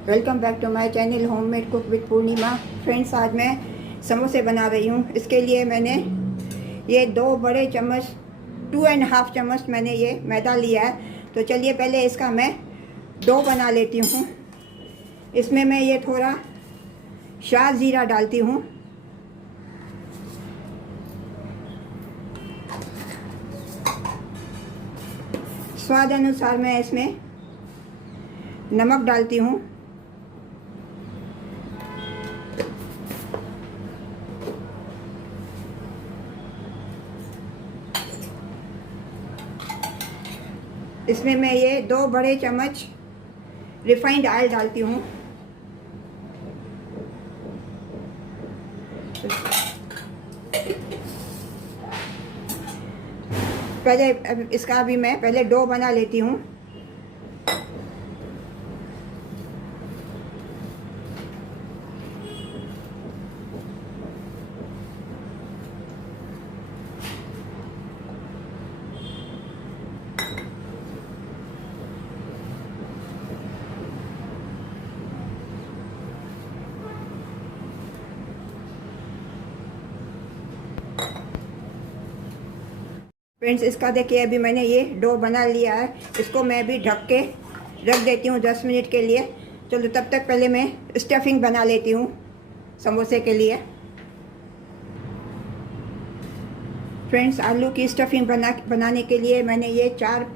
Welcome back to my channel homemade cook with Purnima. Friends, आज मैं समोसे बना रही हूँ। इसके लिए मैंने ये 2 बड़े चम्मच 2.5 चम्मच मैंने ये मैदा लिया है। तो चलिए पहले इसका मैं डो बना लेती हूँ। इसमें मैं ये थोड़ा शाह ज़ीरा डालती हूँ, स्वाद अनुसार मैं इसमें नमक डालती हूँ, इसमें मैं ये 2 बड़े चम्मच रिफाइंड ऑयल डालती हूँ। पहले इसका भी मैं पहले डो बना लेती हूँ। फ्रेंड्स, इसका देखिए अभी मैंने ये डो बना लिया है। इसको मैं अभी ढक के रख देती हूँ 10 मिनट के लिए। चलो तब तक पहले मैं स्टफिंग बना लेती हूँ समोसे के लिए। फ्रेंड्स, आलू की स्टफिंग बनाने के लिए मैंने ये 4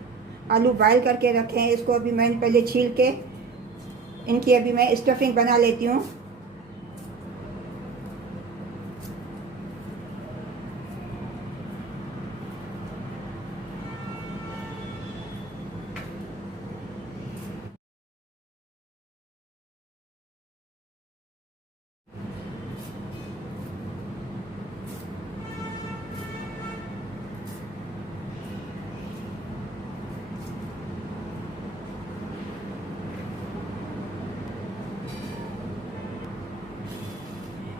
आलू बॉयल करके रखे हैं। इसको अभी मैंने पहले छील के इनकी अभी मैं स्टफिंग बना लेती हूँ।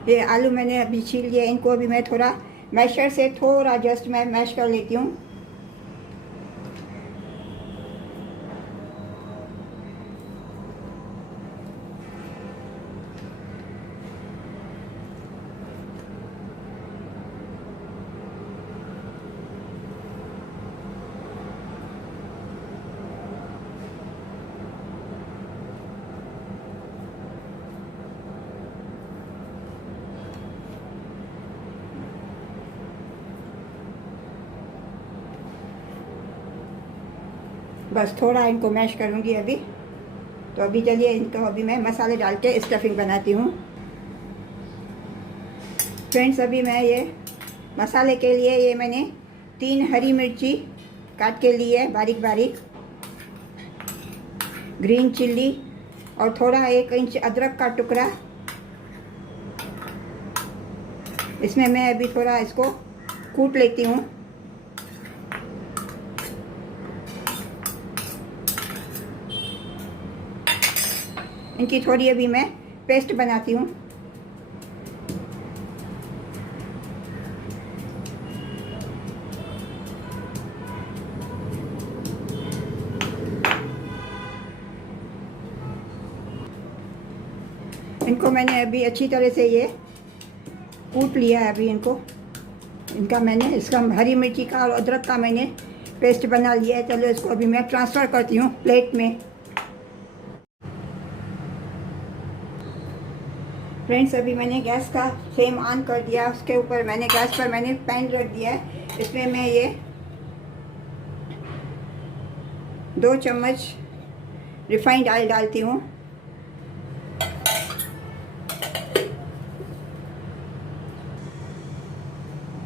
ये आलू मैंने अभी छील लिया। इनको अभी मैं थोड़ा मैशर से थोड़ा जस्ट मैं मैश कर लेती हूँ। बस थोड़ा इनको मैश करूँगी अभी। तो अभी चलिए इनको अभी मैं मसाले डाल के स्टफिंग बनाती हूँ। फ्रेंड्स, अभी मैं ये मसाले के लिए ये मैंने 3 हरी मिर्ची काट के ली है बारीक बारीक, ग्रीन चिल्ली और थोड़ा 1 इंच अदरक का टुकड़ा। इसमें मैं अभी थोड़ा इसको कूट लेती हूँ। इनकी थोड़ी अभी मैं पेस्ट बनाती हूँ। इनको मैंने अभी अच्छी तरह से ये कूट लिया है। अभी इनका मैंने इसका हरी मिर्ची का और अदरक का मैंने पेस्ट बना लिया है। चलो इसको अभी मैं ट्रांसफ़र करती हूँ प्लेट में। फ्रेंड्स, अभी मैंने गैस का फ्लेम ऑन कर दिया। उसके ऊपर मैंने गैस पर मैंने पैन रख दिया है। इसमें मैं ये 2 चम्मच रिफाइंड ऑयल डालती हूँ।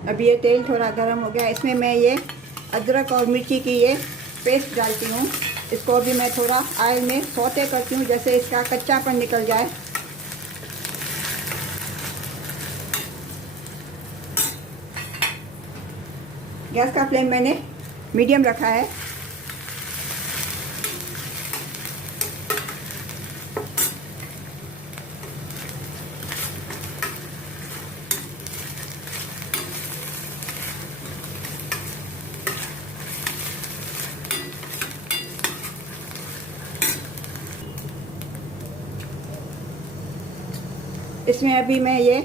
अभी ये तेल थोड़ा गर्म हो गया। इसमें मैं ये अदरक और मिर्ची की ये पेस्ट डालती हूँ। इसको अभी मैं थोड़ा ऑयल में सौते करती हूँ, जैसे इसका कच्चापन निकल जाए। गैस का फ्लेम मैंने मीडियम रखा है। इसमें अभी मैं ये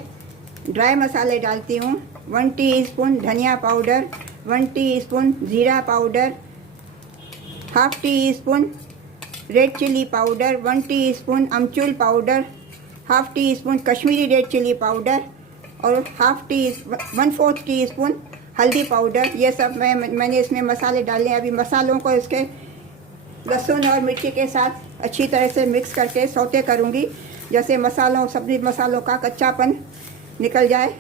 ड्राई मसाले डालती हूँ। 1 टीस्पून धनिया पाउडर, 1 टीस्पून ज़ीरा powder, half teaspoon red chilli powder, 1 teaspoon अमचूर powder, half teaspoon Kashmiri red chilli powder और 1/4 टीस्पून हल्दी पाउडर। ये सब मैंने इसमें मसाले डाले हैं। अभी मसालों को इसके लहसुन और मिर्ची के साथ अच्छी तरह से मिक्स करके सौते करूँगी, जैसे सब्ज़ी मसालों का कच्चापन निकल जाए।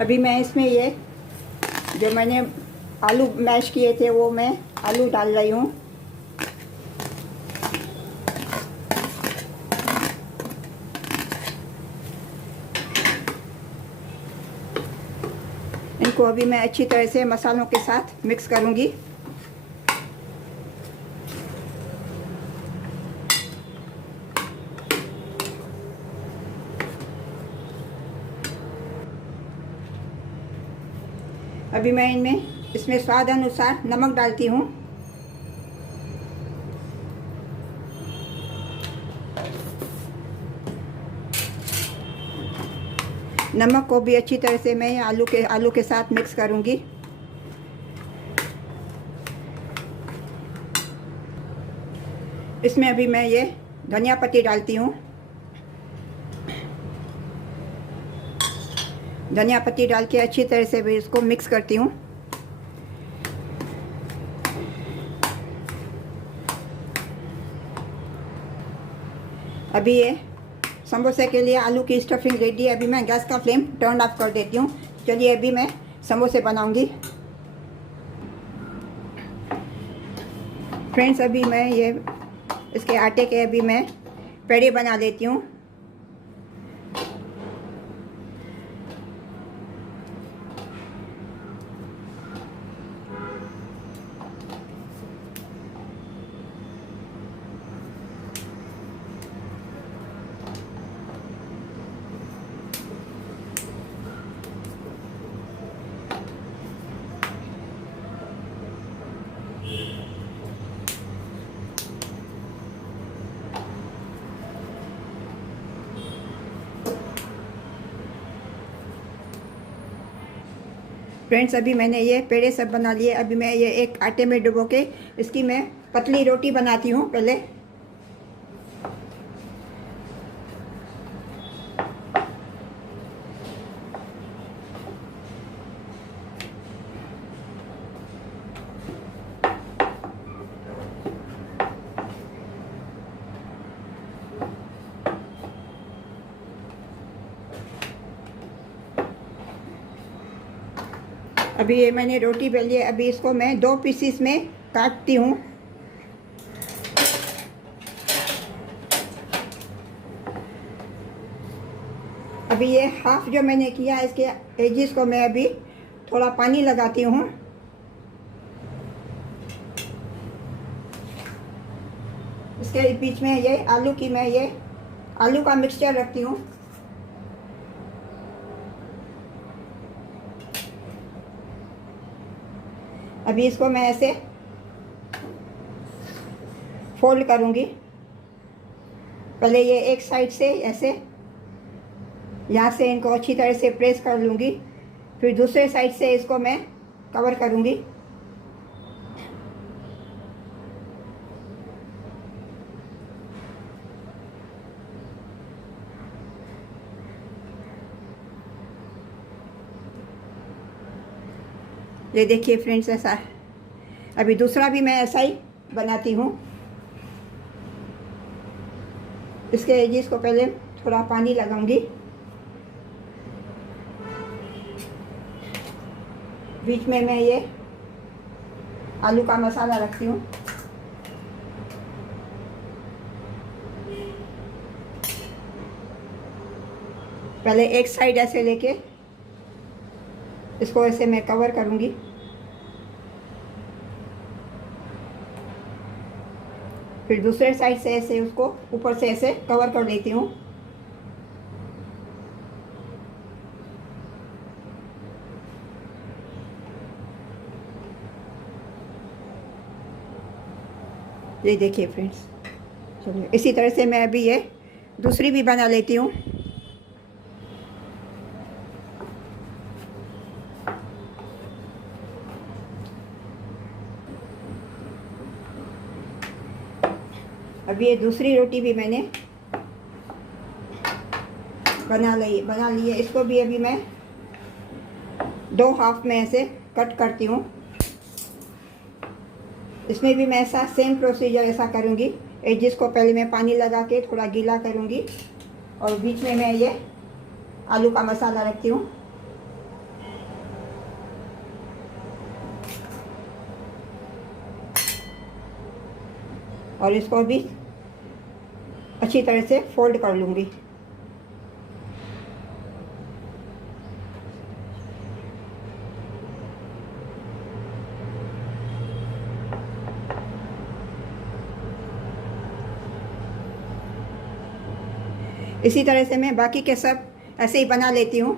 अभी मैं इसमें ये जो मैंने आलू मैश किए थे वो मैं आलू डाल रही हूँ। इनको अभी मैं अच्छी तरह से मसालों के साथ मिक्स करूँगी। अभी मैं इसमें स्वाद अनुसार नमक डालती हूँ। नमक को भी अच्छी तरह से मैं आलू के साथ मिक्स करूँगी। इसमें अभी मैं ये धनिया पत्ती डालती हूँ। धनिया पत्ती डाल के अच्छी तरह से भी इसको मिक्स करती हूँ। अभी ये समोसे के लिए आलू की स्टफिंग रेडी है। अभी मैं गैस का फ्लेम टर्न ऑफ कर देती हूँ। चलिए अभी मैं समोसे बनाऊंगी। फ्रेंड्स, अभी मैं ये इसके आटे के अभी मैं पेड़े बना लेती हूँ। फ्रेंड्स, अभी मैंने ये पेड़े सब बना लिए। अभी मैं ये एक आटे में डुबो के इसकी मैं पतली रोटी बनाती हूँ पहले। अभी ये मैंने रोटी बेली है। अभी इसको मैं 2 पीसीस में काटती हूँ। अभी ये हाफ जो मैंने किया इसके एजिस को मैं अभी थोड़ा पानी लगाती हूँ। इसके बीच में ये आलू का मिक्सचर रखती हूँ। अभी इसको मैं ऐसे फोल्ड करूँगी। पहले ये एक साइड से ऐसे यहाँ से इनको अच्छी तरह से प्रेस कर लूँगी, फिर दूसरे साइड से इसको मैं कवर करूँगी। ये देखिए फ्रेंड्स, ऐसा है। अभी दूसरा भी मैं ऐसा ही बनाती हूँ। इसके एजिस को पहले थोड़ा पानी लगाऊंगी, बीच में मैं ये आलू का मसाला रखती हूँ। पहले एक साइड ऐसे लेके इसको ऐसे मैं कवर करूँगी। फिर दूसरे साइड से ऐसे उसको ऊपर से ऐसे कवर कर लेती हूँ। ये देखिए फ्रेंड्स। चलिए इसी तरह से मैं अभी ये दूसरी भी बना लेती हूँ। अब ये दूसरी रोटी भी मैंने बना ली है। इसको भी अभी मैं 2 हाफ में ऐसे कट करती हूँ। इसमें भी मैं ऐसा सेम प्रोसीजर ऐसा करूँगी। एजिस को पहले मैं पानी लगा के थोड़ा गीला करूँगी और बीच में मैं ये आलू का मसाला रखती हूँ। और इसको भी अच्छी तरह से फोल्ड कर लूँगी। इसी तरह से मैं बाकी के सब ऐसे ही बना लेती हूँ।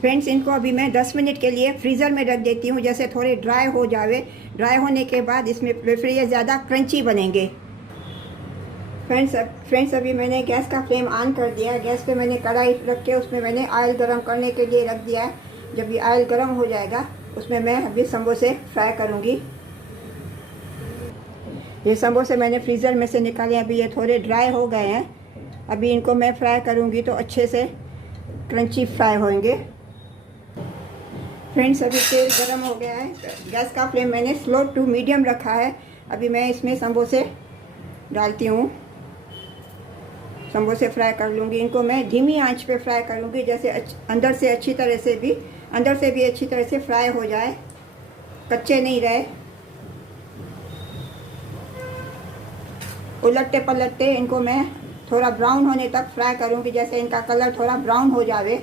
फ्रेंड्स, इनको अभी मैं 10 मिनट के लिए फ्रीज़र में रख देती हूँ, जैसे थोड़े ड्राई हो जावे। ड्राई होने के बाद इसमें फिर ये ज़्यादा क्रंची बनेंगे। फ्रेंड्स अभी मैंने गैस का फ्लेम ऑन कर दिया है। गैस पे मैंने कढ़ाई रख के उसमें मैंने ऑयल गरम करने के लिए रख दिया है। जब ये ऑयल गरम हो जाएगा उसमें मैं अभी समोसे फ्राई करूँगी। ये समोसे मैंने फ्रीज़र में से निकाले, अभी ये थोड़े ड्राई हो गए हैं। अभी इनको मैं फ्राई करूँगी तो अच्छे से क्रंची फ्राई होंगे। फ्रेंड्स अभी तेल गरम हो गया है। गैस का फ्लेम मैंने स्लो टू मीडियम रखा है। अभी मैं इसमें समोसे डालती हूँ। समोसे फ्राई कर लूँगी। इनको मैं धीमी आंच पे फ्राई करूँगी, जैसे अंदर से अच्छी तरह से फ्राई हो जाए, कच्चे नहीं रहे। उलटते पलटते इनको मैं थोड़ा ब्राउन होने तक फ्राई करूँगी, जैसे इनका कलर थोड़ा ब्राउन हो जावे।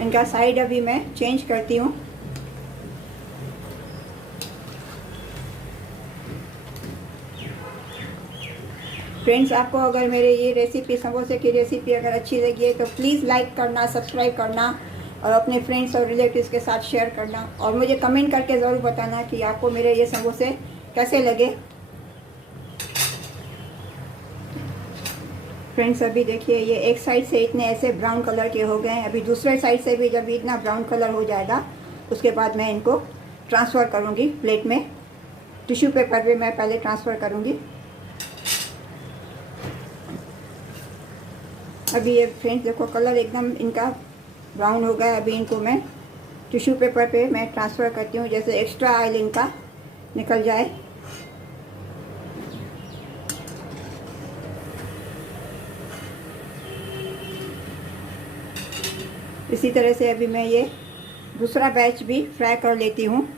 इनका साइड अभी मैं चेंज करती हूँ। फ्रेंड्स, आपको अगर मेरे ये रेसिपी समोसे की रेसिपी अगर अच्छी लगी है तो प्लीज़ लाइक करना, सब्सक्राइब करना और अपने फ्रेंड्स और रिलेटिव्स के साथ शेयर करना। और मुझे कमेंट करके ज़रूर बताना कि आपको मेरे ये समोसे कैसे लगे। फ्रेंड्स अभी देखिए ये एक साइड से इतने ऐसे ब्राउन कलर के हो गए हैं। अभी दूसरे साइड से भी जब इतना ब्राउन कलर हो जाएगा उसके बाद मैं इनको ट्रांसफ़र करूँगी प्लेट में। टिश्यू पेपर पे मैं पहले ट्रांसफ़र करूँगी। अभी ये फ्रेंड्स देखो कलर एकदम इनका ब्राउन हो गया। अभी इनको मैं टिश्यू पेपर पे मैं ट्रांसफ़र करती हूँ, जैसे एक्स्ट्रा ऑयल इनका निकल जाए। इसी तरह से अभी मैं ये दूसरा बैच भी फ्राई कर लेती हूँ।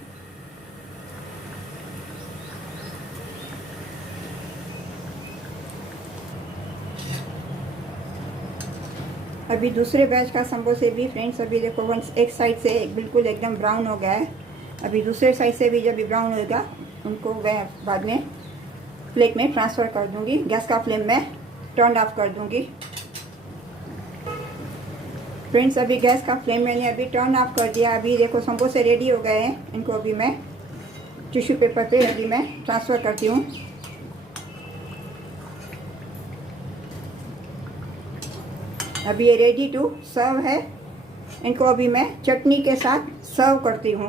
अभी दूसरे बैच का समोसे भी फ्रेंड्स अभी देखो एक साइड से बिल्कुल एकदम ब्राउन हो गया है। अभी दूसरे साइड से भी जब ब्राउन होगा उनको मैं बाद में प्लेट में ट्रांसफ़र कर दूंगी। गैस का फ्लेम मैं टर्न ऑफ कर दूंगी। फ्रेंड्स अभी गैस का फ्लेम मैंने अभी टर्न ऑफ कर दिया। अभी देखो समोसे रेडी हो गए हैं। इनको अभी मैं टिश्यू पेपर पे अभी मैं ट्रांसफ़र करती हूँ। अभी ये रेडी टू सर्व है। इनको अभी मैं चटनी के साथ सर्व करती हूँ।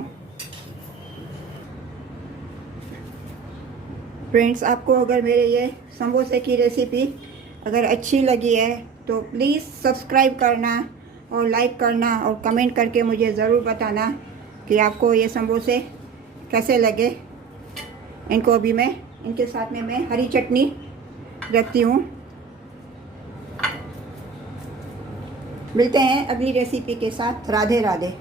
फ्रेंड्स, आपको अगर मेरे ये समोसे की रेसिपी अगर अच्छी लगी है तो प्लीज़ सब्सक्राइब करना और लाइक करना और कमेंट करके मुझे ज़रूर बताना कि आपको ये समोसे कैसे लगे। इनको अभी मैं इनके साथ में मैं हरी चटनी रखती हूँ। मिलते हैं अगली रेसिपी के साथ। राधे राधे।